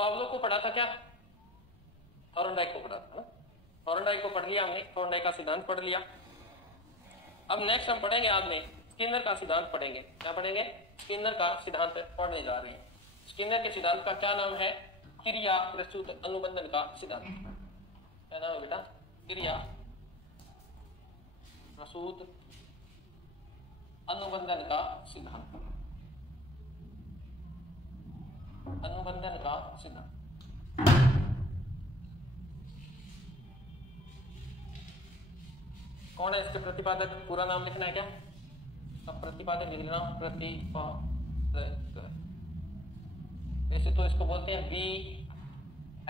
Paulo को पढ़ा था क्या? थॉर्नडाइक को पढ़ा था ना? थॉर्नडाइक को पढ़ लिया हमने, थॉर्नडाइक का सिद्धांत पढ़ लिया। अब नेक्स्ट हम पढ़ेंगे आज में स्किनर का सिद्धांत पढ़ेंगे। क्या पढ़ेंगे? स्किनर का सिद्धांत पढ़ने जा रहे हैं। स्किनर के सिद्धांत का क्या नाम है? क्रिया प्रस्तुत अनुबंधन का सिद्धांत। क्या नाम है बेटा? क्रिया प्रस्तुत अनुबंधन का सिद्धांत। अनुबंधन का सिद्धांत। कौन है इसके प्रतिपादक? पूरा नाम लिखना है क्या? अब प्रतिपादक लिख लेना, प्रतिपादक। वैसे तो इसको बोलते हैं B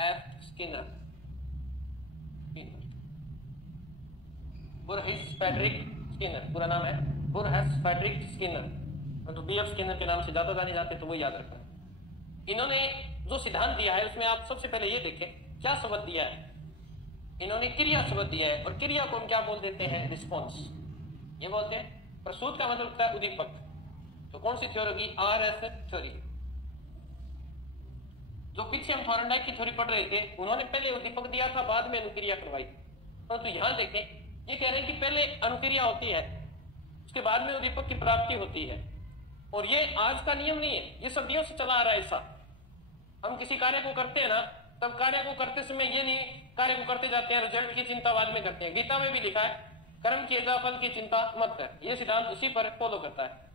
F Skinner. Burrhus Frederic Skinner पूरा नाम है, बुरहिस फ्रेडरिक स्किनर। तो बी एफ स्किनर के नाम से ज्यादा जाने जाते तो वो याद रखना। इन्होंने जो सिद्धांत दिया है उसमें आप सबसे पहले ये देखें क्या शब्द दिया है। इन्होंने क्रिया शब्द दिया है और क्रिया को हम क्या बोल देते हैं? रिस्पॉन्स। ये बोलते हैं। प्रसूत का मतलब होता है उद्दीपक। तो कौन सी थ्योरी होगी? RS theory. जो पीछे हम थॉर्नडाइक की थ्योरी पढ़ रहे थे, उन्होंने पहले उद्दीपक दिया था, बाद में अनुक्रिया करवाई। परंतु यहां देखें, ये कह रहे हैं कि पहले अनुक्रिया होती है, उसके बाद में उद्दीपक की प्राप्ति होती है। और ये आज का नियम नहीं है, ये सदियों से चला आ रहा है ऐसा। हम किसी कार्य को करते हैं ना, तब कार्य को करते समय ये नहीं कार्य को करते जाते हैं, रिजल्ट की चिंता बाद में करते हैं। गीता में भी लिखा है कर्म किएगा फल की चिंता मत कर। ये सिद्धांत उसी पर फॉलो करता है।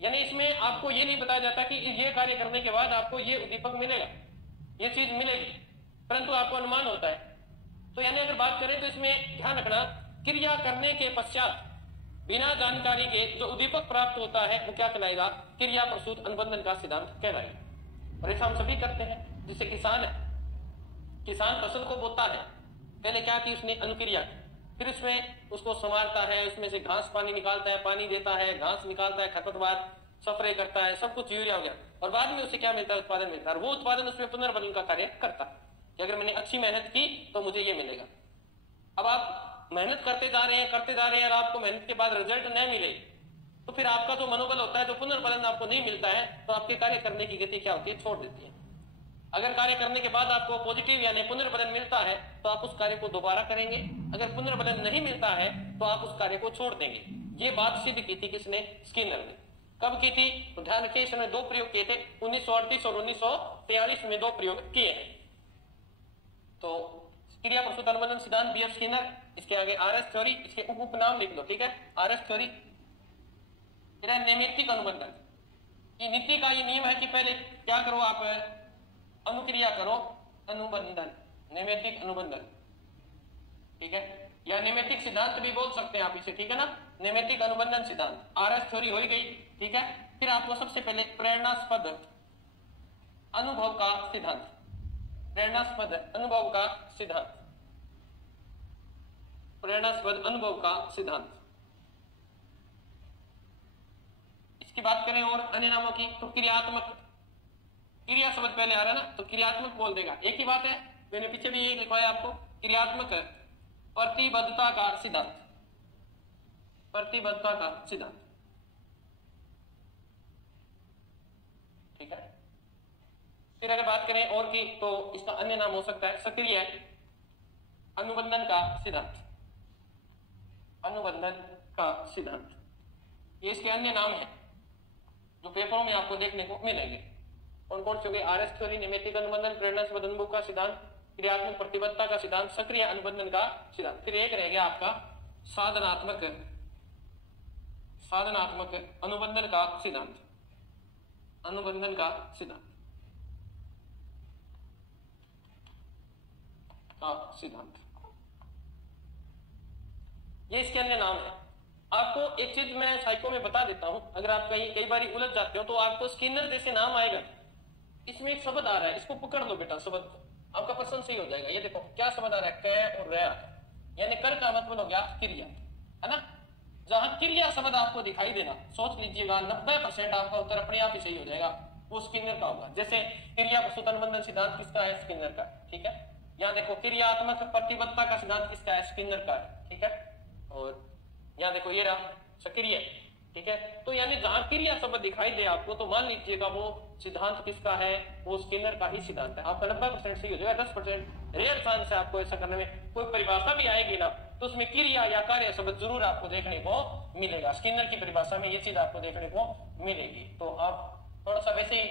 यानी इसमें आपको ये नहीं बताया जाता कि ये कार्य करने के बाद आपको ये उद्दीपक मिलेगा, ये चीज मिलेगी, परंतु आपको अनुमान होता है। तो यानी अगर बात करें तो इसमें ध्यान रखना, क्रिया करने के पश्चात बिना जानकारी के जो उद्दीपक प्राप्त होता है वो क्या कहलाएगा? क्रिया प्रसूत अनुबंधन का सिद्धांत कहलाएगा। और ऐसा हम सभी करते हैं। जैसे किसान है, किसान फसल को बोता है, पहले क्या की उसने? अनुक्रिया। फिर उसमें उसको संवारता है, उसमें से घास पानी निकालता है, पानी देता है, घास निकालता है, खरपतवार स्प्रे करता है, सब कुछ यूरिया हो गया, और बाद में उसे क्या मिलता है? उत्पादन मिलता है। और वो उत्पादन उसमें पुनर्बलन का कार्य करता है कि अगर मैंने अच्छी मेहनत की तो मुझे ये मिलेगा। अब आप मेहनत करते जा रहे हैं और आपको मेहनत के बाद रिजल्ट नहीं मिले, तो फिर आपका जो मनोबल होता है, जो पुनर्बलन आपको नहीं मिलता है, तो आपके कार्य करने की गति क्या होती है? छोड़ देती है। अगर कार्य करने के बाद आपको पॉजिटिव यानी पुनर्बलन मिलता है तो आप उस कार्य को दोबारा करेंगे। अगर पुनर्बलन नहीं मिलता है तो आप उस कार्य को छोड़ देंगे। ये बात सिद्ध की थी किसने? स्किनर ने। कब की थी? तो ध्यान रखिए, इसने दो प्रयोग किए थे, 1938 और 1943 में दो प्रयोग किए हैं। तो क्रिया प्रसूत अनुबंधन सिद्धांत बी एफ स्किनर, इसके आगे आरएस थ्योरी, इसके उपनाम लिख लो, ठीक है? आरएस थ्योरी नैमित्तिक अनुबंधन। ये नीति का ये नियम है कि पहले क्या करो? आप अनुक्रिया करो, अनुबंधन, नैमित्तिक अनुबंधन, ठीक है? या नैमित्तिक सिद्धांत भी बोल सकते हैं आप इसे, ठीक है ना? नैमित्तिक अनुबंधन सिद्धांत, आरएस थ्योरी हो गई, ठीक है? फिर आपको सबसे पहले प्रेरणास्पद अनुभव का सिद्धांत, प्रेरणास्पद अनुभव का सिद्धांत, प्रेरणास्पद अनुभव का सिद्धांत। इसकी बात करें और अन्य नामों की, तो क्रियात्मक, क्रिया शब्द पहले आ रहा है ना, तो क्रियात्मक बोल देगा, एक ही बात है। मैंने पीछे भी ये लिखवाया आपको, क्रियात्मक प्रतिबद्धता का सिद्धांत, प्रतिबद्धता का सिद्धांत, ठीक है? फिर अगर बात करें और की, तो इसका अन्य नाम हो सकता है सक्रिय अनुबंधन का सिद्धांत, अनुबंधन का सिद्धांत। ये इसके अन्य नाम है जो पेपरों में आपको देखने को मिलेंगे। कौन कौन से हो गए? आरएस थ्योरी, नैमित्तिक अनुबंधन, प्रेरणास्पद अनुभव का सिद्धांत, क्रियात्मक प्रतिबद्धता का सिद्धांत, सक्रिय अनुबंधन का सिद्धांत। फिर एक रह गया आपका साधनात्मक, साधनात्मक अनुबंधन का सिद्धांत, अनुबंधन का सिद्धांत का सिद्धांत। ये इसके अन्य नाम है। आपको एक चीज मैं साइको में बता देता हूं, अगर आप कई बार उलझ जाते हो तो आपको स्किनर जैसे नाम आएगा, इसमें एक शब्द आ रहा है, इसको पकड़ लो बेटा, शब्द आपका प्रश्न सही हो जाएगा। ये देखो क्या शब्द आ रहा है? क और रे, यानी कर का मतलब हो गया क्रिया, है ना? जहां क्रिया शब्द आपको दिखाई देना, सोच लीजिएगा 90% आपका उत्तर अपने आप ही सही हो जाएगा, वो स्किनर का होगा। जैसे क्रिया प्रसूत अनुबंधन सिद्धांत किसका है? स्किनर का, ठीक है? यहाँ देखो क्रियात्मक प्रतिबद्धता का सिद्धांत किसका है? स्किनर का, ठीक है? और यहाँ देखो ये रहा सक्रिय ठीक है। तो यानी जहां क्रिया शब्द दिखाई दे आपको तो मान लीजिएगा वो सिद्धांत किसका है, वो स्किनर का ही सिद्धांत है। आपका 90% सही हो जाएगा, 10% रेयर चांस है आपको ऐसा करने में। कोई परिभाषा भी आएगी ना तो उसमें क्रिया या कार्य शब्द जरूर आपको देखने को मिलेगा। स्किनर की परिभाषा में ये चीज आपको देखने को मिलेगी। तो आप थोड़ा सा वैसे ही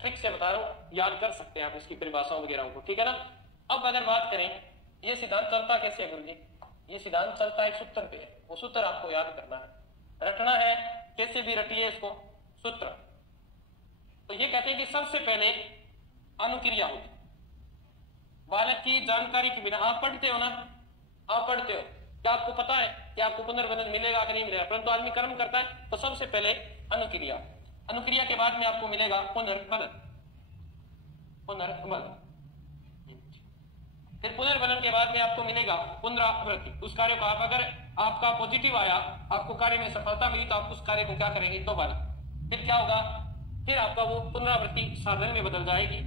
ट्रिक से बता रहा हूँ, याद कर सकते हैं आप इसकी परिभाषाओं वगैरह को, ठीक है ना। अब अगर बात करें ये सिद्धांत चलता कैसे है गुरु जी, ये सिद्धांत चलता है सूत्र पे, वो सूत्र आपको याद करना है, रटना है, कैसे भी रटिए इसको सूत्र। तो ये कहते हैं कि सबसे पहले अनुक्रिया होगी बालक की जानकारी के बिना। आप पढ़ते हो ना, आप पढ़ते हो, क्या आपको पता है कि आपको पुनर्वनन मिलेगा कि नहीं मिलेगा, परंतु आदमी कर्म करता है। तो सबसे पहले अनुक्रिया, अनुक्रिया के बाद में आपको मिलेगा पुनर्वनन, पुनर्वनन, फिर पुनर्वनन के बाद में आपको मिलेगा पुनरावृत्ति। उस कार्य को आप अगर आपका पॉजिटिव आया, आपको कार्य में सफलता मिली, तो आप उस कार्य को क्या करेंगे दोबारा। फिर क्या होगा, फिर आपका वो पुनरावृत्ति साधन में बदल जाएगी,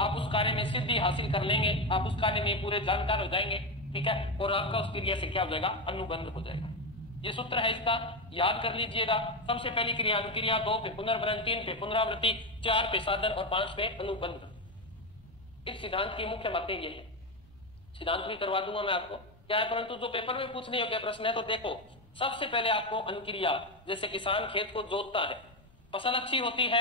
आप उस कार्य में सिद्धि हासिल कर लेंगे, आप उस कार्य में पूरे जानकार हो जाएंगे, ठीक है। और आपका उस क्रिया से क्या हो जाएगा, अनुबंध हो जाएगा। ये सूत्र है इसका, याद कर लीजिएगा। सबसे पहली क्रिया अनुक्रिया, 2 पे पुनर्वनन, 3 पे पुनरावृत्ति, 4 पे साधन और 5 पे अनुबंध। इस सिद्धांत की मुख्य बातें ये है, सिद्धांत भी करवा दूंगा मैं आपको क्या है, परंतु जो पेपर में पूछने योग्य प्रश्न है तो देखो। सबसे पहले आपको अनुक्रिया, जैसे किसान खेत को जोतता है, फसल अच्छी होती है,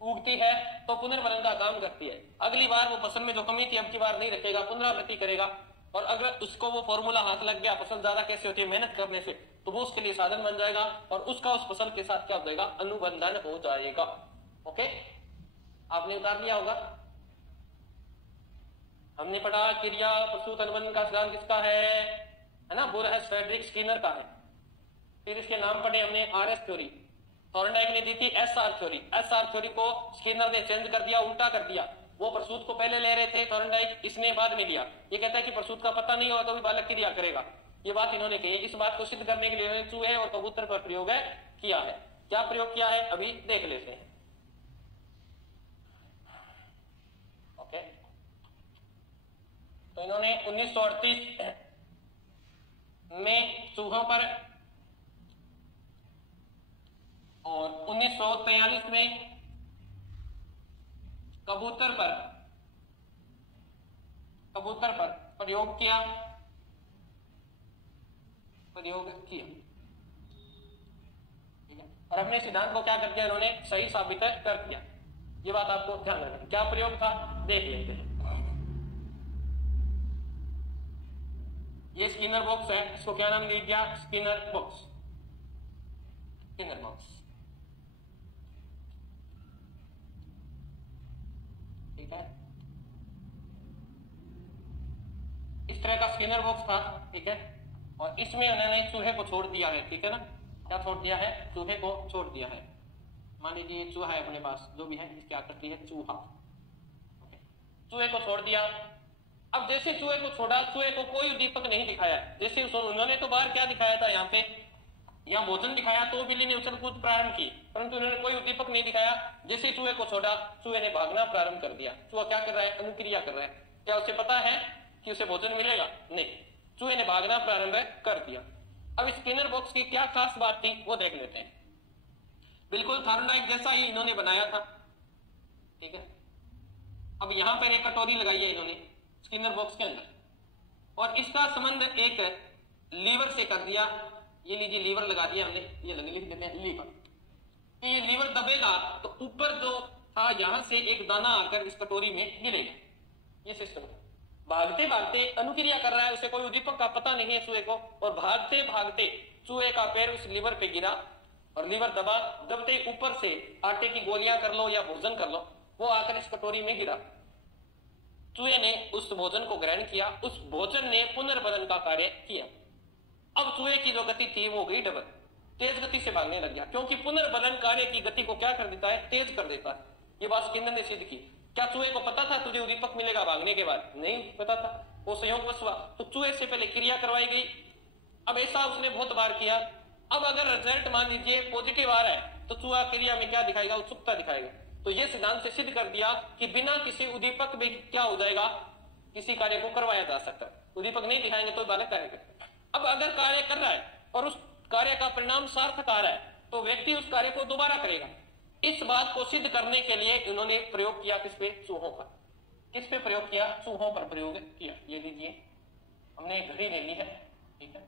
उगती है, तो पुनर्वनन का काम करती है। अगली बार वो फसल में जो कमी थी अब की बार नहीं रखेगा, पुनरावृत्ति करेगा। और अगर उसको वो फॉर्मूला हाथ लग गया, फसल ज्यादा कैसे होती है मेहनत करने से, तो वो उसके लिए साधन बन जाएगा और उसका उस फसल के साथ क्या हो जाएगा, अनुबंधन हो जाएगा। ओके, आपने उतार लिया होगा। हमने पढ़ा क्रिया प्रसूत अनुबंधन का सिद्धांत किसका है ना, वो है फ्रेडरिक स्किनर का है। फिर इसके नाम पढ़े हमने आरएस थ्योरी, थॉर्नडाइक ने दी थी एसआर थ्योरी। एसआर थ्योरी को स्किनर ने चेंज कर दिया, उल्टा कर दिया। वो प्रसूत को पहले ले रहे थे थॉर्नडाइक, इसने बाद में लिया। ये कहता है कि प्रसूत का पता नहीं होगा तो भी बालक क्रिया करेगा, ये बात इन्होंने कही। इस बात को सिद्ध करने के लिए चूहे और कबूतर पर प्रयोग किया है। क्या प्रयोग किया है अभी देख लेते हैं। ओके, तो इन्होंने 1938 में चूहों पर और 1943 में कबूतर पर प्रयोग किया, ठीक है। और अपने सिद्धांत को क्या कर दिया इन्होंने, सही साबित कर दिया। ये बात आपको ध्यान रखना। क्या प्रयोग था देख लेते हैं। ये स्किनर बॉक्स है, इसको क्या नाम दे दिया, स्किनर बॉक्स, स्किनर बॉक्स, ठीक है। इस तरह का स्किनर बॉक्स था, ठीक है। और इसमें उन्होंने चूहे को छोड़ दिया है, ठीक है ना। क्या छोड़ दिया है, चूहे को छोड़ दिया है। मान लीजिए चूहा है अपने पास, जो भी है इसकी आकृति है चूहा, चूहे को छोड़ दिया। अब जैसे चूहे को छोड़ा, चूहे को कोई उद्दीपक नहीं दिखाया। जैसे उन्होंने तो बाहर क्या दिखाया था, यहाँ पे यहाँ भोजन दिखाया तो बिल्ली ने उछल कूद प्रारंभ की, परंतु उन्होंने कोई उद्दीपक नहीं दिखाया। जैसे चूहे को छोड़ा, चूहे ने भागना प्रारंभ कर दिया। चूहा क्या कर रहा है, अनुक्रिया कर रहा है। क्या उसे पता है कि उसे भोजन मिलेगा, नहीं, चूहे ने भागना प्रारंभ कर दिया। अब स्किनर बॉक्स की क्या खास बात थी वो देख लेते हैं। बिल्कुल थॉर्नडाइक जैसा ही इन्होंने बनाया था, ठीक है। अब यहां पर एक कटोरी लगाई है इन्होंने स्किनर बॉक्स के अंदर, और इसका संबंध एक लीवर से कर दिया। ये लीजिए लीवर लगा दिया हमने, ये लिख देते हैं लीवर। ये लीवर दबेगा तो ऊपर जो था यहां से एक दाना आकर इस कटोरी में गिरेगा। ये सिस्टम है। भागते भागते अनुक्रिया कर रहा है, उसे कोई उद्दीपक का पता नहीं है चूहे को, और भागते भागते चूहे का पैर उस लीवर पे गिरा और लीवर दबा, दबते ऊपर से आटे की गोलियां कर लो या भोजन कर लो, वो आकर इस कटोरी में गिरा। चूहे ने उस भोजन को ग्रहण किया, उस भोजन ने पुनर्वनन का कार्य किया। अब चूहे की जो गति थी वो गई डबल, तेज गति से भागने लग गया, क्योंकि पुनर्वनन कार्य की गति को क्या कर देता है, तेज कर देता है। ये बात स्किनर ने सिद्ध की। क्या चूहे को पता था तुझे उद्दीपक मिलेगा भागने के बाद, नहीं पता था, वो संयोगवश हुआ। तो चूहे से पहले क्रिया करवाई गई। अब ऐसा उसने बहुत बार किया। अब अगर रिजल्ट मान लीजिए पॉजिटिव आ रहा है तो चूहा क्रिया में क्या दिखाएगा, उत्सुकता दिखाएगा। तो ये सिद्धांत से सिद्ध कर दिया कि बिना किसी उद्दीपक में क्या हो जाएगा, किसी कार्य को करवाया जा सकता है। उद्दीपक नहीं दिखाएंगे तो बालक कार्य करेगा। अब अगर कार्य कर रहा है और उस कार्य का परिणाम सार्थक आ रहा है तो व्यक्ति उस कार्य को दोबारा करेगा। इस बात को सिद्ध करने के लिए इन्होंने प्रयोग किया किस पे? चूहों पर। किस पे प्रयोग किया? चूहों पर प्रयोग किया। ये लीजिए, हमने एक घड़ी ले ली है, ठीक है,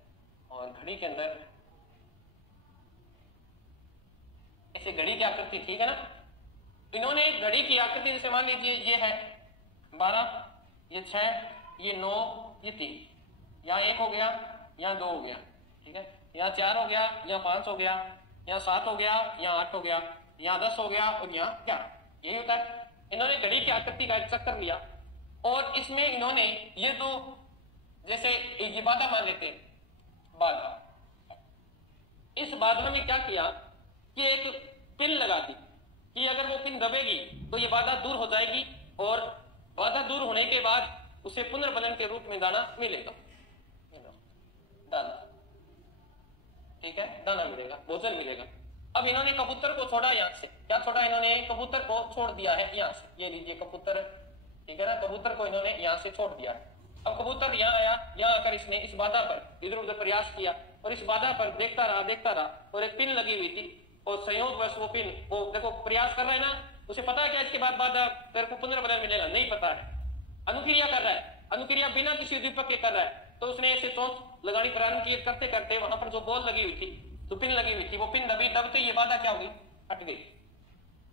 और घड़ी के अंदर ऐसे घड़ी की आकृति, ठीक है ना। इन्होंने घड़ी की आकृति जैसे मान लीजिए ये है 12, ये 6, ये 9, ये 3, यहाँ 1 हो गया, यहाँ 2 हो गया, ठीक है, यहाँ 4 हो गया, यहाँ 5 हो गया, यहाँ 7 हो गया, यहाँ 8 हो गया, यहाँ 10 हो गया और यहाँ 11। यही होता है। इन्होंने घड़ी की आकृति का एक चक्कर लिया और इसमें इन्होंने ये दो, जैसे ये बाधा मान लेते हैं, बाधा, इस बाधा में क्या किया कि एक पिन लगा दी कि अगर वो पिन दबेगी तो ये बाधा दूर हो जाएगी और बाधा दूर होने के बाद उसे पुनर्बलन के रूप में दाना मिलेगा, दाना, ठीक है, दाना मिलेगा, भोजन मिलेगा। अब इन्होंने कबूतर को छोड़ा, यहाँ से क्या छोड़ा? इन्होंने कबूतर को छोड़ दिया है यहाँ से। ये लीजिए कबूतर, ठीक है ना, कबूतर को इन्होंने यहाँ से छोड़ दिया है। अब कबूतर यहाँ आया, यहाँ आकर इसने इस बाधा पर इधर उधर प्रयास किया और इस बाधा पर देखता रहा और एक पिन लगी हुई थी और संयोगवश वो पिन, वो देखो प्रयास कर रहा है ना, उसे पता है क्या इसके बाद बाधा तेरे को पुनर्बलन मिलेगा? नहीं पता है। अनुक्रिया कर रहा है, अनुक्रिया बिना किसी उद्दीपक के कर रहा है। तो उसने ऐसे चोंच लगानी प्रारंभ की, करते करते वहां पर जो बॉल लगी हुई थी, तो पिन लगी हुई थी, वो पिन दबी, दबते ये बाधा क्या हुई? हट गई।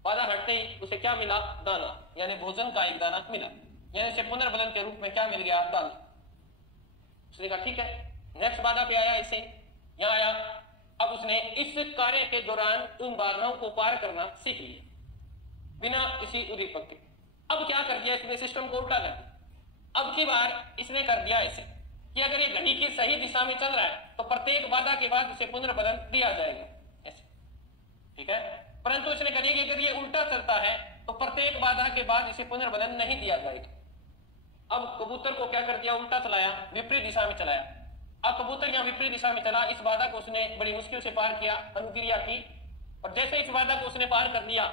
बाधा हटते ही उसे क्या मिला? दाना, यानी भोजन का एक दाना मिला, यानी उसे पुनर्बलन के रूप में क्या मिल गया? दाना। उसने कहा ठीक है, नेक्स्ट बाधा पे आया, इसे यहाँ आया। अब उसने इस कार्य के दौरान उन बाधाओं को पार करना सीख लिया बिना किसी उद्दीपक के। अब क्या कर दिया इसने? सिस्टम को उल्टा कर दिया। अब की बार इसने कर दिया ऐसे कि अगर ये घड़ी की सही दिशा में चल रहा है तो प्रत्येक बाधा के बाद इसे पुनर्बलन दिया जाएगा, ऐसे, ठीक है। परंतु इसने करिए कि अगर ये उल्टा चलता है तो प्रत्येक बाधा के बाद इसे पुनर्बलन नहीं दिया जाएगा। अब कबूतर को क्या कर दिया? उल्टा चलाया, विपरीत दिशा में चलाया। अब कबूतर यहाँ विपरीत दिशा में चला, इस बाधा को उसने बड़ी मुश्किल से पार किया, अनुक्रिया की, और जैसे इस बाधा को उसने पार कर लिया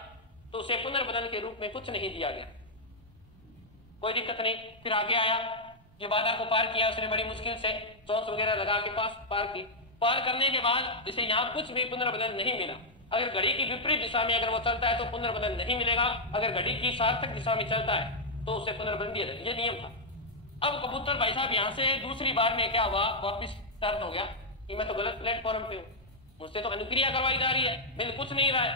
तो उसे पुनर्बलन के रूप में कुछ नहीं दिया गया, कोई दिक्कत नहीं। फिर आगे आया, ये बाधा को पार किया उसने बड़ी मुश्किल से, चोंच वगैरह लगा के पास पार की। पार करने के बाद इसे यहाँ कुछ भी पुनर्बलन नहीं मिला। अगर घड़ी की विपरीत दिशा में अगर वो चलता है तो पुनर्बलन नहीं मिलेगा, अगर घड़ी की सार्थक दिशा में चलता है तो उसे पुनर्बलन दिया जाएगा। ये नियम था। अब कबूतर भाई साहब यहाँ से दूसरी बार में क्या हुआ? वापिस टर्न हो गया कि मैं तो गलत प्लेटफॉर्म पे हूँ, मुझसे तो अनुक्रिया करवाई जा रही है, मिल कुछ नहीं रहा है,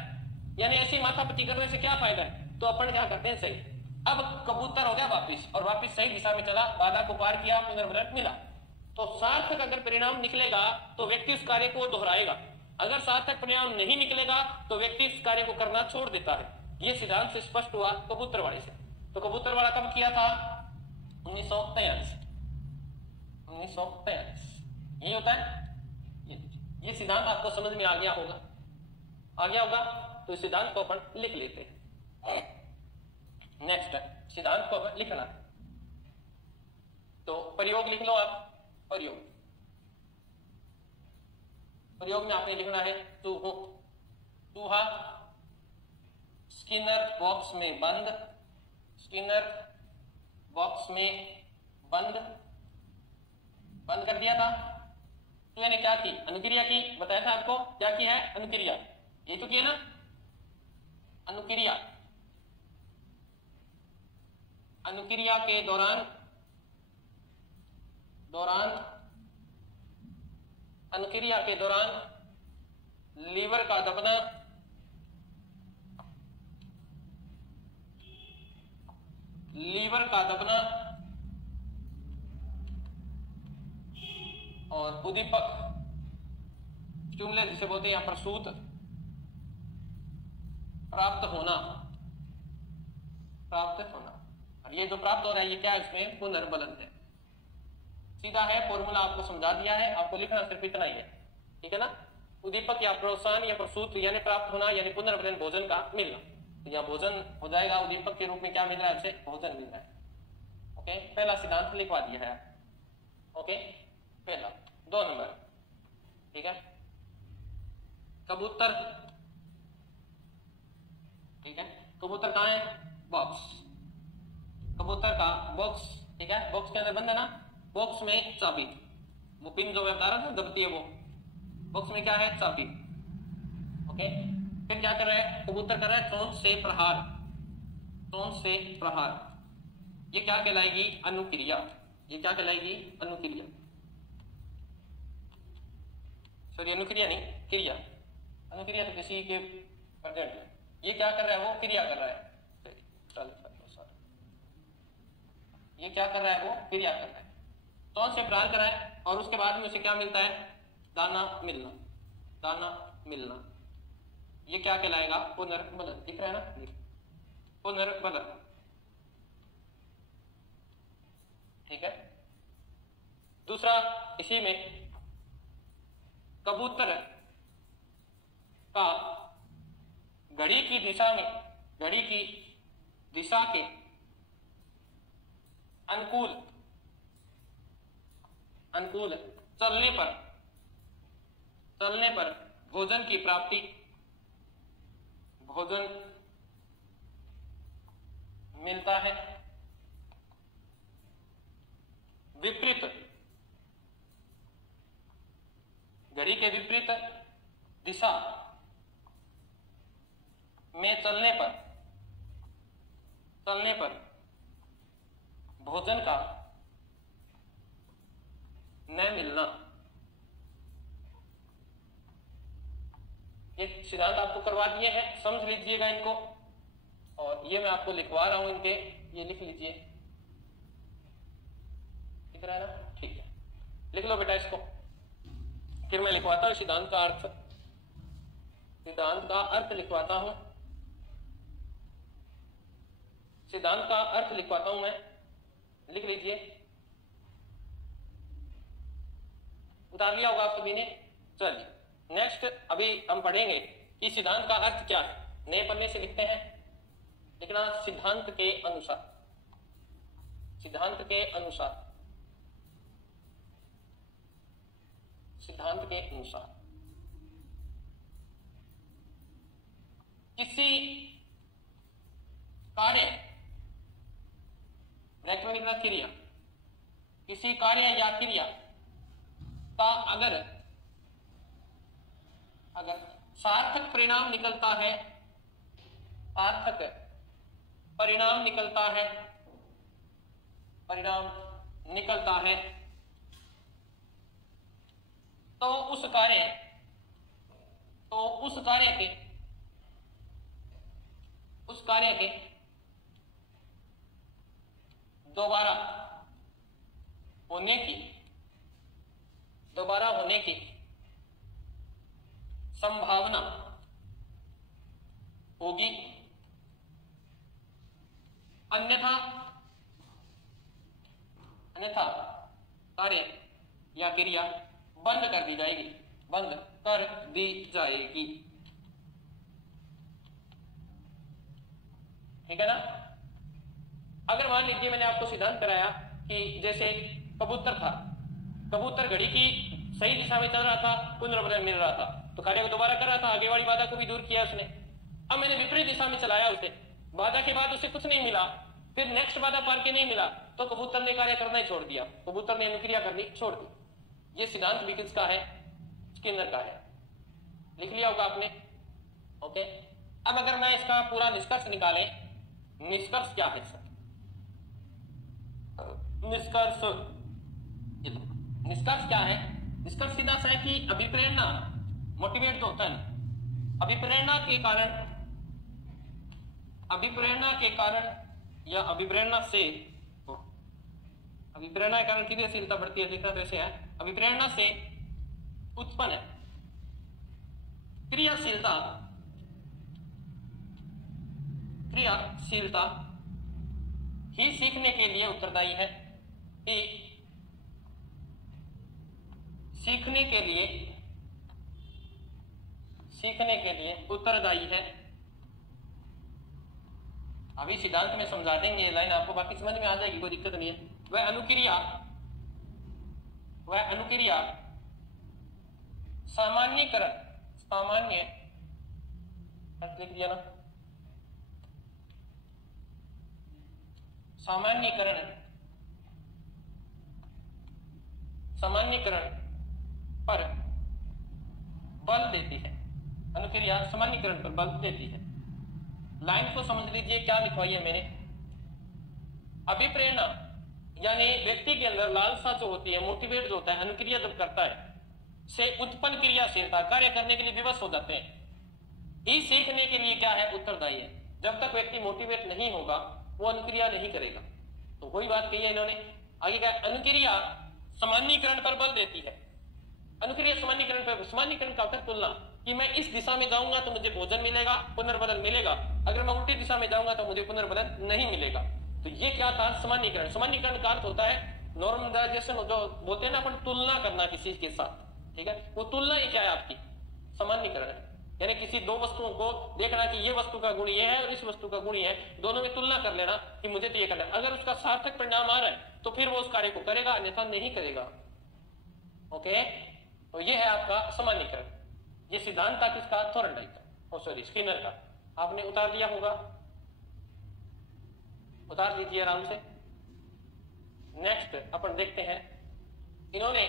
यानी ऐसी माथापच्ची करने से क्या फायदा है? तो अपन क्या करते हैं, सही। अब कबूतर हो गया वापिस, और वापिस सही दिशा में चला, बाधा को पार किया, पुनर्बलन मिला। तो सार्थक अगर परिणाम निकलेगा तो व्यक्ति उस कार्य को दोहराएगा, अगर सार्थक परिणाम नहीं निकलेगा तो व्यक्ति उस कार्य को करना छोड़ देता है। ये सिद्धांत से स्पष्ट हुआ कबूतर वाले से। तो कबूतर वाला कब किया था? 1943। यही होता है। ये सिद्धांत आपको समझ में आ गया होगा, तो इस सिद्धांत को अपन लिख लेते हैं। नेक्स्ट सिद्धांत को अपन लिखना, तो प्रयोग लिख लो आप। प्रयोग में आपने लिखना है चूहा स्किनर बॉक्स में बंद, स्किनर बॉक्स में बंद कर दिया था। तो मैंने क्या की? अनुक्रिया की। बताया था आपको क्या की है? अनुक्रिया। ये तो किया ना, अनुक्रिया। अनुक्रिया के दौरान अनुक्रिया के दौरान लीवर का दबना, और उद्दीपक स्टिमुलस जिसे बोलते हैं यहां पर सूत प्राप्त होना। और ये जो प्राप्त हो रहा है ये क्या है? इसमें पुनर्बलन है। सीधा है, फॉर्मूला आपको समझा दिया है, आपको लिखना सिर्फ इतना ही है, ठीक है ना। उद्दीपक या प्रोत्साहन या प्रसूत यानी प्राप्त होना यानी पुनर्बलन, भोजन का मिलना। तो यहाँ भोजन हो जाएगा, उद्दीपक के रूप में क्या मिल रहा है? उसे भोजन मिल रहा है। ओके, पहला सिद्धांत लिखवा दिया है। ओके, पहला। 2 नंबर, ठीक है, कबूतर, ठीक है। कबूतर कहाँ है? बॉक्स। कबूतर का बॉक्स, ठीक है, बॉक्स के अंदर बंद है ना, बॉक्स में चाबी, वो पिन जो मैं बता रहा था दबती है, वो बॉक्स में क्या है? चाबी। ओके, फिर क्या कर रहा है, कबूतर कर रहा है चोंच से प्रहार, चोंच से प्रहार, ये क्या कहलाएगी, अनुक्रिया, ये क्या कहलाएगी, अनुक्रिया, सॉरी अनुक्रिया नहीं, क्रिया, अनुक्रिया तो किसी के प्रेजेंट है, ये क्या कर रहा है, वो क्रिया कर रहा है, ये क्या कर रहा है, वो क्रिया कर रहा है, चोंच से प्रहार कर रहा है, और उसके बाद में उसे क्या मिलता है, दाना मिलना, दाना मिलना, ये क्या कहलाएगा, पुनर्बलन, दिख रहा है ना, पुनर्बलन, ठीक है। दूसरा इसी में कबूतर का घड़ी की दिशा में, घड़ी की दिशा के अनुकूल, अनुकूल चलने पर, चलने पर भोजन की प्राप्ति, भोजन मिलता है, विपरीत, घड़ी के विपरीत दिशा में चलने पर, चलने पर भोजन का न मिलना, ये सिद्धांत आपको करवा दिए हैं, समझ लीजिएगा इनको, और ये मैं आपको लिखवा रहा हूं इनके, ये लिख लीजिए, दिख रहा है ना, ठीक है, लिख लो बेटा इसको, फिर मैं लिखवाता हूं सिद्धांत का अर्थ, सिद्धांत का अर्थ लिखवाता हूं, सिद्धांत का अर्थ लिखवाता हूं मैं, लिख लीजिए, उतार लिया होगा आप सभी ने। चलिए नेक्स्ट अभी हम पढ़ेंगे कि सिद्धांत का अर्थ क्या है, नए पन्ने से लिखते हैं, लिखना सिद्धांत के अनुसार, सिद्धांत के अनुसार, सिद्धांत के अनुसार किसी कार्य, ब्रैकेट में लिखना क्रिया, किसी कार्य या क्रिया का अगर सार्थक परिणाम निकलता है, सार्थक परिणाम निकलता है, परिणाम निकलता है, तो उस कार्य, तो उस कार्य के, उस कार्य के दोबारा होने की, दोबारा होने की संभावना होगी, अन्यथा, अन्यथा कार्य या क्रिया बंद कर दी जाएगी, बंद कर दी जाएगी, ठीक है ना। अगर मान लीजिए मैंने आपको सिद्धांत कराया कि जैसे कबूतर था, कबूतर घड़ी की सही दिशा में चल रहा था, पुनर्बलन मिल रहा था, तो कार्य को दोबारा कर रहा था, आगे वाली बाधा को भी दूर किया उसने। अब मैंने विपरीत दिशा में चलाया उसे, बाधा के बाद उसे कुछ नहीं मिला, फिर नेक्स्ट बाधा पार के नहीं मिला, तो कबूतर ने कार्य करना ही छोड़ दिया, कबूतर ने अनुक्रिया करनी छोड़ दी। ये सिद्धांत भी किसका है, स्किनर का है, लिख लिया होगा आपने, ओके। अब अगर मैं इसका पूरा निष्कर्ष निकालें, निष्कर्ष क्या है सर, निष्कर्ष, निष्कर्ष क्या है, निष्कर्ष सीधा सा है कि अभिप्रेरणा, मोटिवेट तो होता है, अभिप्रेरणा के कारण, अभिप्रेरणा के कारण या अभिप्रेरणा से, अभिप्रेरणा के कारण क्रियाशीलता बढ़ती है, देखना तो ऐसे है, अभिप्रेरणा से उत्पन्न क्रियाशीलता, क्रियाशीलता ही सीखने के लिए उत्तरदायी है, ही सीखने के लिए, सीखने के लिए उत्तरदायी है। अभी सिद्धांत में समझा देंगे ये लाइन आपको, बाकी समझ में आ जाएगी, कोई दिक्कत नहीं है। वह अनुक्रिया, वह अनुक्रिया सामान्यीकरण, सामान्य लिख दिया ना, सामान्यीकरण, सामान्यीकरण पर बल देती है, अनुक्रिया सामान्यीकरण पर बल देती है। लाइन को समझ लीजिए, क्या लिखवाई है मैंने। अभिप्रेरणा यानी व्यक्ति के अंदर लालसा जो होती है, मोटिवेट जो होता है, अनुक्रिया जब करता है से उत्पन्न क्रियाशीलता, कार्य करने के लिए विवश हो जाते हैं। ही सीखने के लिए क्या है, उत्तरदायी है। जब तक व्यक्ति मोटिवेट नहीं होगा वो अनुक्रिया नहीं करेगा। तो वही बात कही है इन्होंने। आगे क्या, अनुक्रिया सामान्यीकरण पर बल देती है। अनुक्रिया सामान्यीकरण पर, सामान्यीकरण का होता है तुलना, कि मैं इस दिशा में जाऊंगा तो मुझे भोजन मिलेगा, पुनर्बलन मिलेगा, अगर मैं उल्टी दिशा में जाऊंगा तो मुझे पुनर्बलन नहीं मिलेगा। तो ये क्या था, सामान्यीकरण। सामान्यीकरण का अर्थ होता है नॉर्मलाइजेशन, जो बोलते हैं ना अपन, तुलना करना किसी के साथ, ठीक है। वो तुलना ही क्या है, आपकी सामान्यीकरण है। यानी किसी दो वस्तुओं को देखना कि ये वस्तु का गुण ये है और इस वस्तु का गुण ये है, दोनों में तुलना कर लेना कि मुझे तो ये करना है। अगर उसका सार्थक परिणाम आ रहा है तो फिर वो उस कार्य को करेगा, अन्यथा नहीं करेगा। ओके, तो ये है आपका सामान्यीकरण। ये सिद्धांत था किसका, थॉर्नडाइक का, सॉरी स्किनर का। आपने उतार दिया होगा, उतार दीजिए आराम से। नेक्स्ट अपन देखते हैं, इन्होंने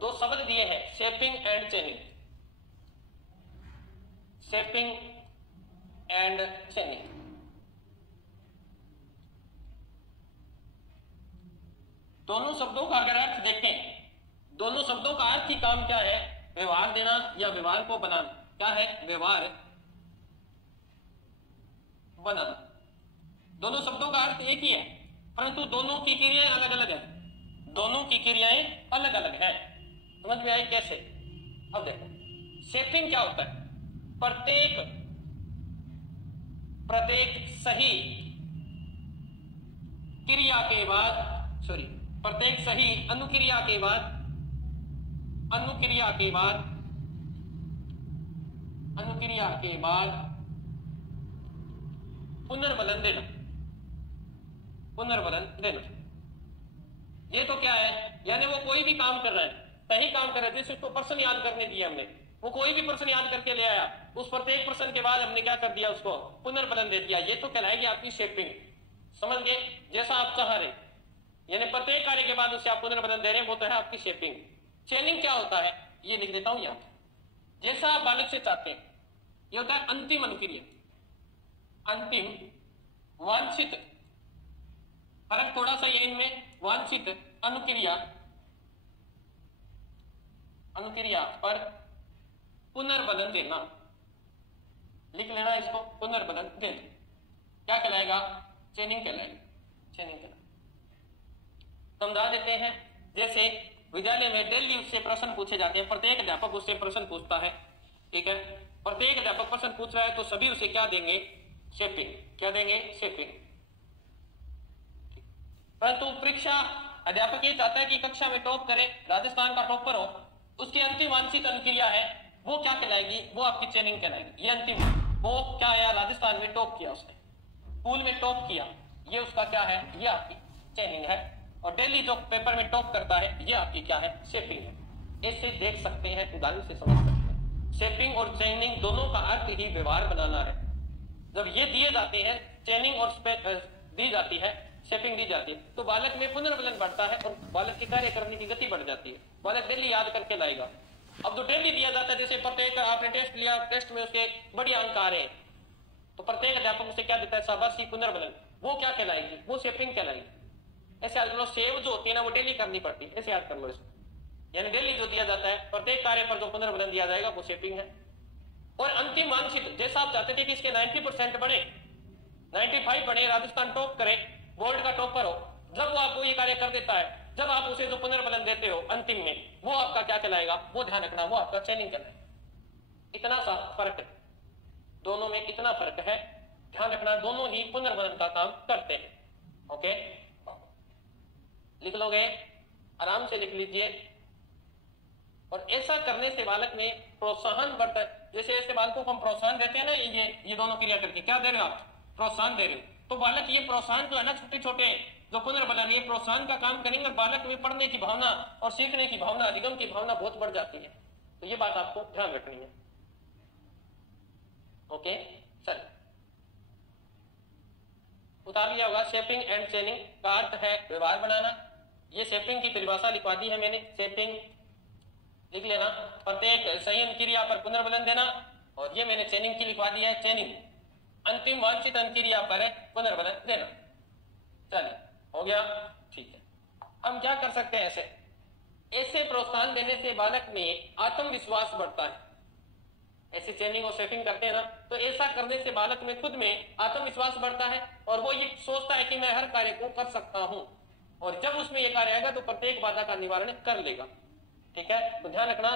दो शब्द दिए हैं, शेपिंग एंड चेनिंग। शेपिंग एंड चेनिंग, दोनों शब्दों का अगर अर्थ देखें, दोनों शब्दों का अर्थ ही काम क्या है, व्यवहार देना या व्यवहार को बनाना। क्या है, व्यवहार बनाना। दोनों शब्दों का अर्थ एक ही है, परंतु दोनों की क्रियाएं अलग अलग है। दोनों की क्रियाएं अलग अलग है। समझ में आई कैसे? अब देखो, शेपिंग क्या होता है, प्रत्येक सही क्रिया के बाद, सॉरी, प्रत्येक सही अनुक्रिया के बाद पुनर्बलन देना। ये तो क्या है, यानी वो कोई भी काम कर रहा है, सही काम कर रहा है, जैसे उसको प्रश्न याद करने दिए हमने, वो कोई भी प्रश्न याद करके ले आया, उस प्रत्येक प्रश्न के बाद हमने क्या कर दिया, उसको पुनर्बलन दे दिया। ये तो कहलाएगी आपकी शेपिंग। समझ गए? जैसा आप चाह रहे, यानी प्रत्येक कार्य के बाद उसे आप पुनर्बलन दे रहे हैं, वो तो है आपकी शेपिंग। चेनिंग क्या होता है, ये लिख देता हूं यहां। जैसा आप बालक से चाहते हैं, ये होता है अंतिम अनुक्रिया, अंतिम वांछित। फर्क थोड़ा सा ये इनमें, वांछित अनुक्रिया पर पुनर्बलन देना। लिख लेना इसको, पुनर्बलन देना क्या कहलाएगा, चेनिंग कहलाएगा। चेनिंग कहलाएगा। समझा देते हैं, जैसे विद्यालय में डेली उससे प्रश्न पूछे जाते हैं, प्रत्येक अध्यापक उससे प्रश्न पूछता है, ठीक है। प्रत्येक अध्यापक प्रश्न पूछ रहा है तो सभी उसे क्या देंगे, शेपिंग। क्या देंगे, शेपिंग। परंतु परीक्षा अध्यापक ये चाहता है कि कक्षा में टॉप करे, राजस्थान का टॉपर हो, उसकी अंतिम वांछित अनुक्रिया है, वो क्या कहलाएगी, वो आपकी चेनिंग कहलाएगी। ये अंतिम, वो क्या है, राजस्थान में टॉप किया उसने, स्कूल में टॉप किया, ये उसका क्या है, ये आपकी चेनिंग है। और डेली जो पेपर में टॉप करता है, ये आपकी क्या है, शेपिंग है। इससे देख सकते हैं, उदाहरण से समझ सकते हैं। शेपिंग और चेनिंग दोनों का अर्थ ही व्यवहार बनाना है। जब ये दिए जाते हैं, चेनिंग और दी जाती है, शेपिंग दी जाती है, तो बालक में पुनर्बलन बढ़ता है और बालक की कार्य करने की गति बढ़ जाती है। बालक डेली याद करके लाएगा। अब तो डेली दिया जाता है, जैसे प्रत्येक आपने टेस्ट लिया, टेस्ट में उसके बढ़िया अंक आ रहे हैं, तो प्रत्येक अध्यापक उसे क्या देता है, शाबाशी, पुनर्बलन। वो क्या कहलाएगी, वो शेपिंग कहलाएगी। ऐसे याद कर लो, सेव जो होती है ना, वो डेली करनी पड़ती है, ऐसे याद कर लो इसको। यानी डेली जो दिया जाता है, प्रत्येक कार्य पर जो पुनर्बलन दिया जाएगा, वो शेपिंग है। और अंतिम वांछित, जैसा आप चाहते थे कि इसके 90% बने, 95 बने, राजस्थान टॉप करे, बोर्ड का टॉपर हो, जब वो आपको ये कार्य कर देता है, जब आप उसे जो पुनर्बलन देते हो अंतिम में, वो आपका क्या कहलाएगा, वो ध्यान रखना, वो आपका चेनिंग कहलाएगा। इतना सा फर्क है दोनों में, कितना फर्क है ध्यान रखना। दोनों ही पुनर्बलन का काम करते हैं। ओके, लिख लोगे, आराम से लिख लीजिए। और ऐसा करने से बालक में प्रोत्साहन बढ़ता है। जैसे ऐसे बालकों को हम प्रोत्साहन देते हैं ना, ये दोनों क्रिया करके क्या दे रहे हो आप, प्रोत्साहन दे रहे हो, तो बालक ये प्रोत्साहन जो है ना, छोटे छोटे जो पुनर्बलन, ये प्रोत्साहन का काम करेंगे, बालक में पढ़ने की भावना और सीखने की भावना, अधिगम की भावना बहुत बढ़ जाती है। तो ये बात आपको ध्यान रखनी है। ओके, चल उतार लिया होगा। शेपिंग एंड चेनिंग का अर्थ है व्यवहार बनाना। ये शेपिंग की परिभाषा लिखवा दी है मैंने। शेपिंग लिख लेना, प्रत्येक सही अनुक्रिया पर पुनर्बलन देना, और ये मैंने चेनिंग की लिखवा दिया है, चेनिंग अंतिम वांछित अनुक्रिया पर पुनर्बलन देना। चलिए हो गया, ठीक है। हम क्या कर सकते हैं, ऐसे प्रोत्साहन देने से बालक में आत्मविश्वास बढ़ता है। ऐसे चेनिंग और सेटिंग करते हैं ना, तो ऐसा करने से बालक में खुद में आत्मविश्वास बढ़ता है और वो ये सोचता है कि मैं हर कार्य को कर सकता हूं, और जब उसमें ये कार्य आएगा तो प्रत्येक बाधा का निवारण कर लेगा। ठीक है, तो ध्यान रखना,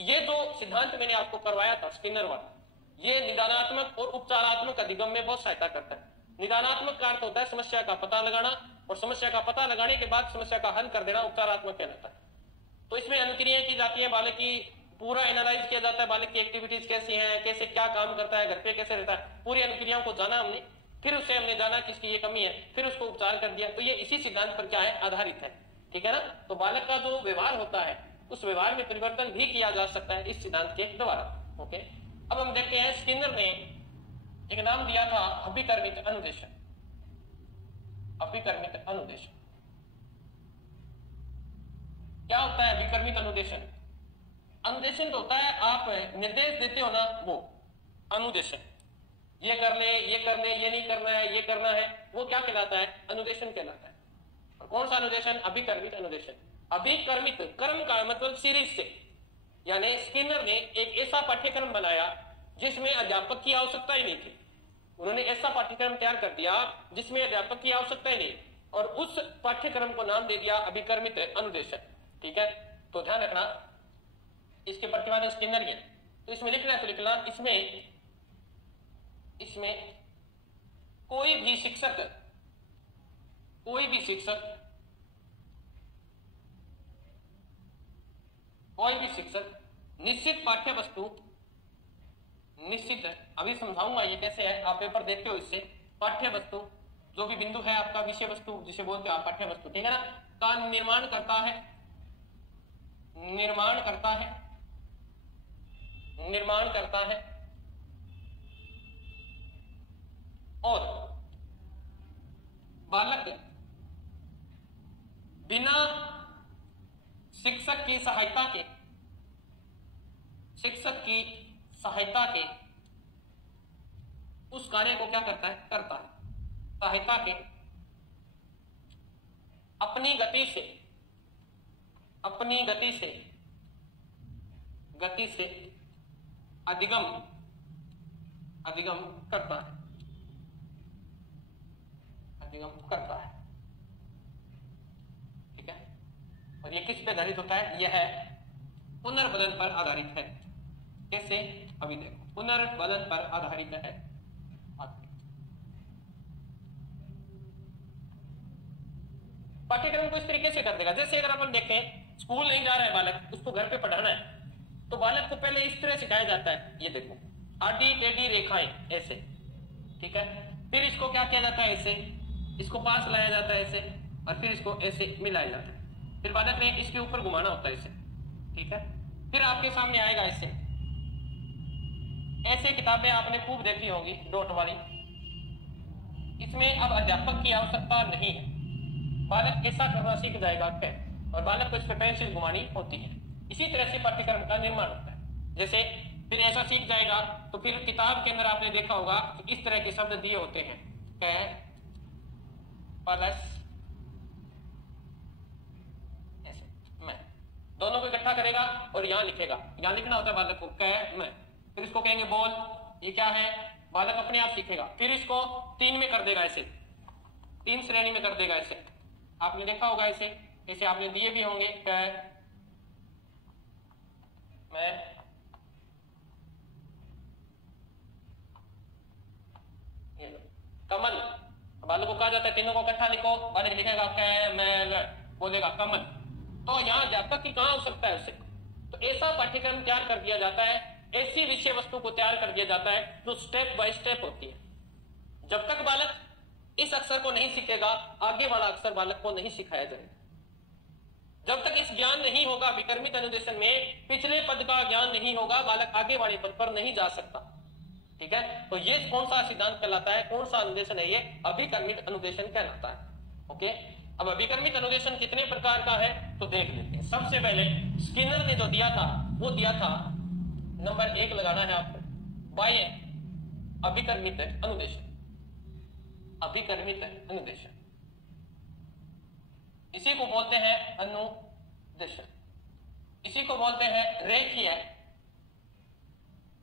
ये जो सिद्धांत मैंने आपको करवाया था स्किनर वाला, ये निदानात्मक और उपचारात्मक अधिगम में बहुत सहायता करता है। निदानात्मक का अर्थ होता है समस्या का पता लगाना, और समस्या का पता लगाने के बाद समस्या का हल कर देना उपचारात्मक कहलाता है। तो इसमें अनुक्रिया की जाती है, बालक की पूरा एनालाइज किया जाता है, बालक की एक्टिविटीज कैसी हैं, कैसे क्या काम करता है, घर पे कैसे रहता है, पूरी अनुक्रियाओं को जाना हमने, फिर उससे हमने जाना कि इसकी ये कमी है, फिर उसको उपचार कर दिया। तो ये इसी सिद्धांत पर क्या है, आधारित है। ठीक है ना, तो बालक का जो व्यवहार होता है उस व्यवहार में परिवर्तन भी किया जा सकता है इस सिद्धांत के द्वारा। ओके, अब हम देखते हैं स्किनर ने एक नाम दिया था अभिकर्मित अनुदेशन। अभिकर्मित अनुदेशन क्या होता है? अभिकर्मित अनुदेशन, अनुदेशन तो होता है आप निर्देश देते हो ना, वो अनुदेशन, ये कर ले, ये कर ले, ये नहीं करना है, ये करना है, वो क्या कहलाता है? अनुदेशन कहलाता है। और कौन सा अनुदेशन? अभिकर्मित अनुदेशन। अभिकर्मित, कर्म का मतलब सीरीज से, यानी स्किनर ने एक ऐसा पाठ्यक्रम बनाया जिसमें अध्यापक की आवश्यकता ही नहीं थी। उन्होंने ऐसा पाठ्यक्रम तैयार कर दिया जिसमें अध्यापक की आवश्यकता ही नहीं, और उस पाठ्यक्रम को नाम दे दिया अभिकर्मित अनुदेशन। ठीक है, तो ध्यान रखना, इसके प्रतिपादक स्किनर है, तो इसमें लिखना है तो लिखना, इसमें कोई भी शिक्षक निश्चित पाठ्य वस्तु, निश्चित, अभी समझाऊंगा ये कैसे है, आप पेपर देखते हो इससे, पाठ्य वस्तु जो भी बिंदु है आपका, विषय वस्तु जिसे बोलते हो आप, पाठ्य वस्तु, ठीक है ना, का निर्माण करता है और बालक बिना शिक्षक की सहायता के उस कार्य को क्या करता है? सहायता के अपनी गति से अधिगम करता है। ठीक है, और ये किस पे आधारित होता है? यह है पुनर्बलन पर आधारित है। कैसे? अभी देखो, पुनर्बलन पर आधारित है। पाठ्यक्रम को इस तरीके से कर देगा, जैसे अगर अपन देखें स्कूल नहीं जा रहा है बालक, उसको घर पे पढ़ाना है, तो बालक को पहले इस तरह सिखाया जाता है, ये देखो आडी टेढ़ी रेखाएं ऐसे, ठीक है, फिर इसको क्या किया जाता है? ऐसे, इसको पास लाया जाता है ऐसे, और फिर इसको ऐसे मिलाया जाता है, फिर बालक ने इसके ऊपर घुमाना होता है ऐसे। ठीक है, फिर आपके सामने आएगा ऐसे किताबें आपने खूब देखी होंगी डॉट वाली, इसमें अब अध्यापक की आवश्यकता नहीं है, बालक ऐसा करना सीख जाएगा और बालक को इस पर पेंसिल घुमानी होती है। इसी तरह से पाठ्यक्रम का निर्माण होता है। जैसे फिर ऐसा सीख जाएगा तो फिर किताब के अंदर आपने देखा होगा कि इस तरह के शब्द दिए होते हैं, क प्लस ऐसे मैं, दोनों को इकट्ठा करेगा और यहां लिखेगा, यहां लिखना होता है बालक को क मैं, फिर इसको कहेंगे बोल, ये क्या है? बालक अपने आप सीखेगा। फिर इसको 3 में कर देगा, ऐसे 3 श्रेणी में कर देगा, ऐसे आपने देखा होगा, ऐसे आपने दिए भी होंगे क मैं, कमल, बालक को कहा जाता है तीनों को इकट्ठा लिखो, बालक लिखेगा क मैं, बोलेगा कमल। तो यहाँ अध्यापक की कहाँ आवश्यकता है उससे? तो ऐसा पाठ्यक्रम तैयार कर दिया जाता है, ऐसी विषय वस्तु को तैयार कर दिया जाता है जो स्टेप बाय स्टेप होती है। जब तक बालक इस अक्षर को नहीं सीखेगा, आगे वाला अक्षर बालक को नहीं सिखाया जाएगा। जब तक इस ज्ञान नहीं होगा, विकर्मित अनुदेशन में पिछले पद का ज्ञान नहीं होगा, बालक आगे वाले पद पर नहीं जा सकता। ठीक है, तो ये कौन सा सिद्धांत कहलाता है, कौन सा अनुदेशन है? ये अभिकर्मित अनुदेशन कहलाता है। ओके, अब अभिकर्मित अनुदेशन कितने प्रकार का है तो देख लेते हैं। सबसे पहले स्किनर ने जो दिया था वो दिया था नंबर 1 लगाना है आपको, बाह्य अभिकर्मित अनुदेशन। अभिकर्मित अनुदेशन इसी को बोलते हैं अनुदेशन, इसी को बोलते हैं रेखीय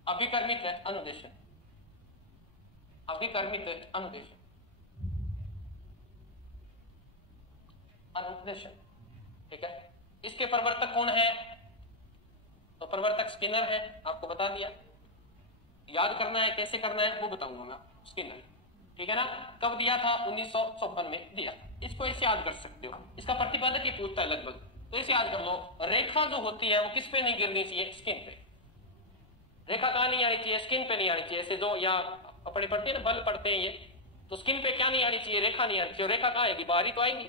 अभिकर्मित अनुदेशन। अभिकर्मित अनुदेशन अनुदेशन, ठीक है। इसके प्रवर्तक कौन है तो प्रवर्तक स्किनर है, आपको बता दिया। याद करना है कैसे करना है वो बताऊंगा मैं, स्किनर, ठीक है ना। कब दिया था 1954 में दिया। इसको ऐसे याद कर सकते हो, इसका प्रतिपादक ही पूछता है लगभग, तो इसे याद कर लो। रेखा जो होती है वो किस पे नहीं गिरनी चाहिए, स्किन पे। रेखा कहां नहीं आनी चाहिए, स्किन पे नहीं आनी चाहिए। ऐसे जो या अपने पढ़ते हैं ना, बल पढ़ते हैं ये, तो स्किन पे क्या नहीं आनी चाहिए, रेखा नहीं आनी चाहिए। रेखा कहां आएगी, बाहरी तो आएगी,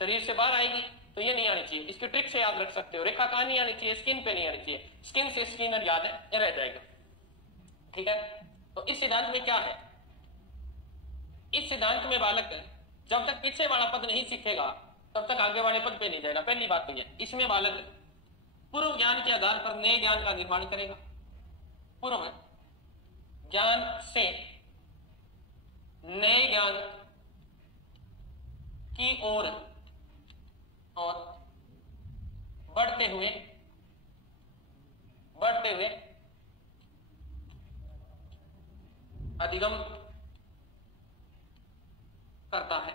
शरीर से बाहर आएगी, तो ये नहीं आनी चाहिए। इसकी ट्रिक से याद रख सकते हो। रेखा कहां नहीं आनी चाहिए, स्किन पे नहीं आनी चाहिए। स्किन से स्किनर याद है, ये रह जाएगा, ठीक है। तो इस सिद्धांत में क्या है, इस सिद्धांत में बालक जब तक पीछे वाला पद नहीं सीखेगा तब तक आगे वाले पद पे नहीं जाएगा। पहली बात तो यह, इसमें बालक पूर्व ज्ञान के आधार पर नए ज्ञान का निर्माण करेगा। पूर्व ज्ञान से नए ज्ञान की ओर और बढ़ते हुए अधिगम करता है।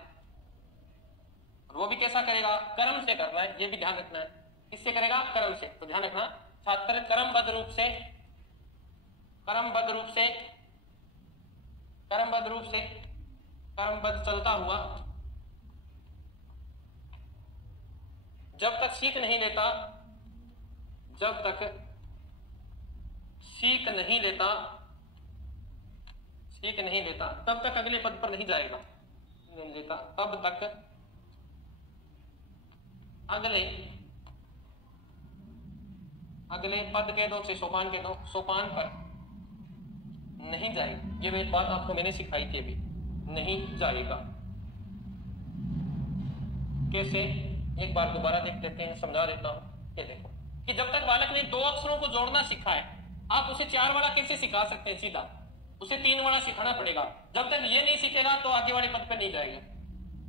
और वो भी कैसा करेगा, कर्म से कर रहा है, ये भी ध्यान रखना है। किससे करेगा, कर्म से। तो ध्यान रखना छात्र, क्रमबद्ध रूप से क्रमबद्ध चलता हुआ जब तक सीख नहीं लेता तब तक अगले पद पर नहीं जाएगा। नहीं लेता तब तक अगले पद के दो से सोपान पर नहीं जाएगा। ये बात आपको मैंने सिखाई थी, अभी नहीं जाएगा। कैसे, एक बार दोबारा देख लेते हैं, समझा देता हूं। ये देखो कि जब तक बालक ने 2 अक्षरों को जोड़ना सीखा है, आप उसे 4 वाला कैसे सिखा सकते हैं, सीधा उसे 3 वाला सिखाना पड़ेगा। जब तक ये नहीं सीखेगा तो आगे वाले पद पे नहीं जाएगा,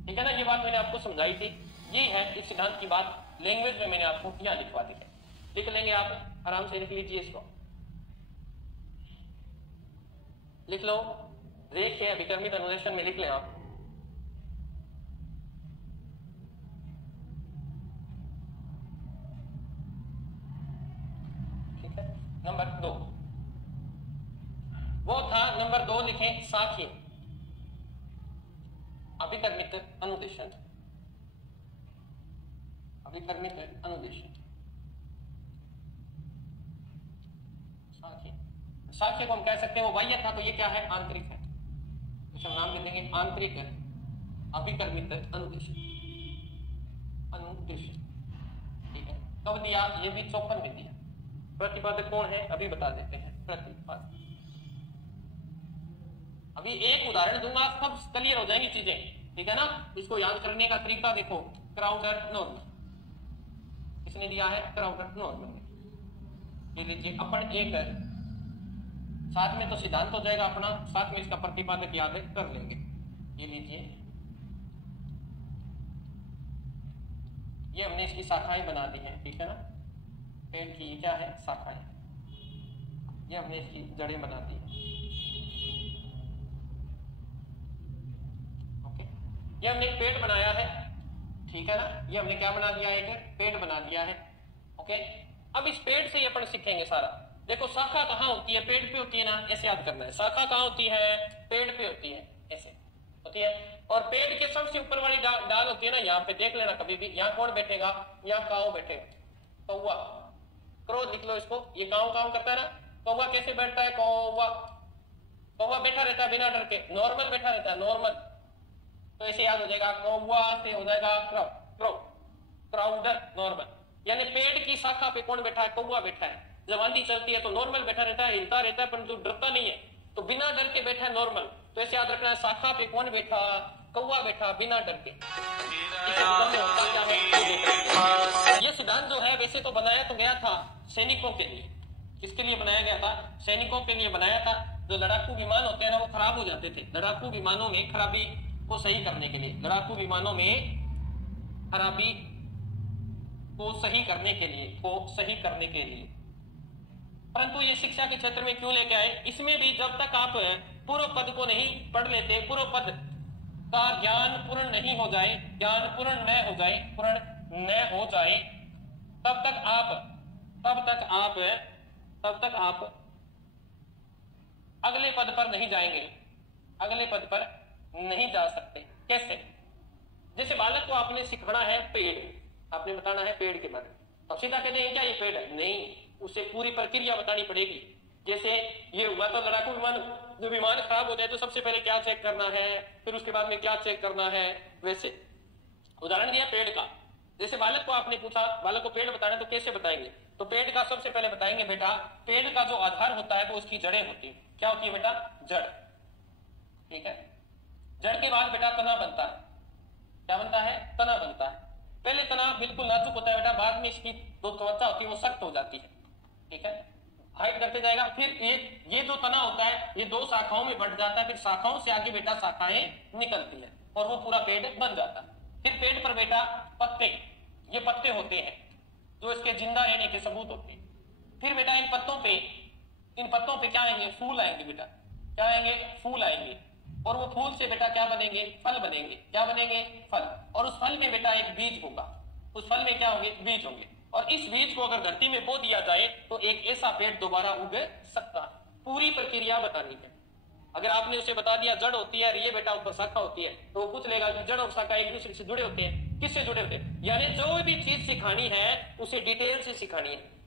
ठीक है ना। ये बात मैंने आपको समझाई थी। ये है इस सिद्धांत की बात, लैंग्वेज में मैंने आपको यहां लिखवा दी है। लिख लेंगे आप, आराम से लिख लीजिए इसको, लिख लो। रेखीय अभिकर्मित अनुदेशन में लिख लें आप। ठीक है, नंबर 2 वो था। नंबर 2 लिखें, साखी अभिकर्मित अनुदेशन। अभिकर्मित अनुदेशन, साक्ष्य को हम कह सकते हैं वो बाह्य था, तो ये क्या है, आंतरिक है। तो हम नाम दे देंगे आंतरिक अभिकर्मित अनुदेशन। ठीक है, कब दिया, ये भी 54 में दिया। प्रतिपादक कौन है अभी बता देते हैं। प्रतिपादक अभी एक उदाहरण दूंगा, सब क्लियर हो जाएंगी चीजें, ठीक है ना। इसको याद करने का तरीका देखो, क्राउडर नॉर्मल किसने दिया है, क्राउडर नॉर्मल। ये लीजिए, अपन एक साथ में तो सिद्धांत हो जाएगा अपना, साथ में इसका प्रतिपादक याद कर लेंगे। ये लीजिए, ये हमने इसकी शाखाएं बना दी हैं, ठीक है ना। पेड़ की क्या है, शाखाएं। ये हमने इसकी जड़ें बना दी हैं। ओके, ये हमने एक पेड़ बनाया है, ठीक है ना। ये हमने क्या बना दिया, एक पेड़ बना दिया है। ओके, अब इस पेड़ से अपन सीखेंगे सारा। देखो, शाखा कहाँ होती है, पेड़ पे होती है ना, ऐसे याद करना है। शाखा कहाँ होती है, पेड़ पे होती है, ऐसे होती है। और पेड़ के सबसे ऊपर वाली डाल होती है ना, यहाँ पे देख लेना कभी भी। यहाँ कौन बैठेगा, यहाँ काऊ बैठेगा, कौवा। क्रोध लिख लो इसको, ये काऊ काऊ करता है ना। कौवा कैसे बैठता है, कौवा कौवा बैठा रहता है बिना डर के, नॉर्मल बैठा रहता है, नॉर्मल। तो ऐसे याद हो जाएगा, कौवा से हो जाएगा क्राउडर, नॉर्मल। यानी पेड़ की शाखा पे कौन बैठा है, कौवा बैठा है। जब आंधी चलती है तो नॉर्मल बैठा रहता है, हिलता रहता है, परंतु डरता नहीं है, तो बिना डर के बैठा है, नॉर्मल। तो ऐसे याद रखना है, शाखा पे कौन बैठा, कौवा बैठा बिना डर के। इसे बदलने होता क्या है? ये सिद्धांत जो है वैसे तो बनाया तो गया था सैनिकों के लिए। किसके लिए बनाया गया था? सैनिकों के लिए बनाया था। जो लड़ाकू विमान होते हैं ना, वो खराब हो जाते थे। लड़ाकू विमानों में खराबी को सही करने के लिए, लड़ाकू विमानों में खराबी को सही करने के लिए, परंतु ये शिक्षा के क्षेत्र में क्यों लेके आए? इसमें भी जब तक आप पूर्व पद को नहीं पढ़ लेते, पूर्व पद का ज्ञान पूर्ण नहीं हो जाए, ज्ञान पूर्ण न हो जाए, तब तक आप अगले पद पर नहीं जाएंगे, अगले पद पर नहीं जा सकते। कैसे? जैसे बालक को आपने सिखाना है पेड़, आपने बताना है पेड़ के बारे में, अब सीधा कहते हैं क्या ये पेड़ है? नहीं, उसे पूरी प्रक्रिया बतानी पड़ेगी। जैसे ये हुआ तो लड़ाकू विमान, जो विमान खराब हो जाए तो सबसे पहले क्या चेक करना है, फिर उसके बाद में क्या चेक करना है। वैसे उदाहरण दिया पेड़ का। जैसे बालक को आपने पूछा, बालक को पेड़ बताना है तो कैसे बताएंगे? तो पेड़ का सबसे पहले बताएंगे बेटा, पेड़ का जो आधार होता है वो उसकी जड़ें होती है। क्या होती है बेटा? जड़। ठीक है। जड़ के बाद बेटा तना बनता है। क्या बनता है? तना बनता है। पहले तना बिल्कुल नाजुक होता है बेटा, बाद में इसकी जो त्वचा होती है वो सख्त हो जाती है। ठीक है। हाइट करते जाएगा, फिर ये जो तना होता है ये दो शाखाओं में बढ़ जाता है, फिर शाखाओं से आगे बेटा शाखाएं निकलती है और वो पूरा पेड़ बन जाता है। फिर पेड़ पर बेटा पत्ते, ये पत्ते होते हैं जो इसके जिंदा रहने के सबूत होते हैं। फिर बेटा इन पत्तों पे क्या आएंगे? फूल आएंगे बेटा। क्या आएंगे? फूल आएंगे। और वो फूल से बेटा क्या बनेंगे? फल बनेंगे। क्या बनेंगे? फल। और उस फल में बेटा एक बीज होगा। उस फल में क्या होंगे? बीज होंगे। और इस बीज को अगर धरती में बो दिया जाए तो एक ऐसा पेड़ दोबारा उग सकता है। पूरी प्रक्रिया बतानी है। अगर आपने उसे बता दिया जड़ होती है, ये बेटा ऊपर शाखा होती है, तो वो पूछ लेगा कि जड़ और शाखा एक दूसरे से जुड़े होते हैं। किससे जुड़े होते हैं? यानी जो भी चीज सिखानी है उसे डिटेल से सिखानी है।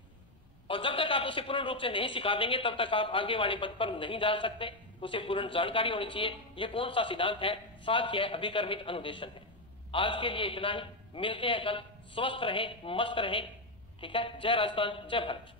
और जब तक आप उसे पूर्ण रूप से नहीं सिखा देंगे तब तक आप आगे वाले पद पर नहीं जा सकते। उसे पूर्ण जानकारी होनी चाहिए ये कौन सा सिद्धांत है, साथ है अभिकर्मित अनुदेशन है। आज के लिए इतना ही, मिलते हैं कल। स्वस्थ रहें, मस्त रहें। ठीक है। जय राजस्थान, जय भारत।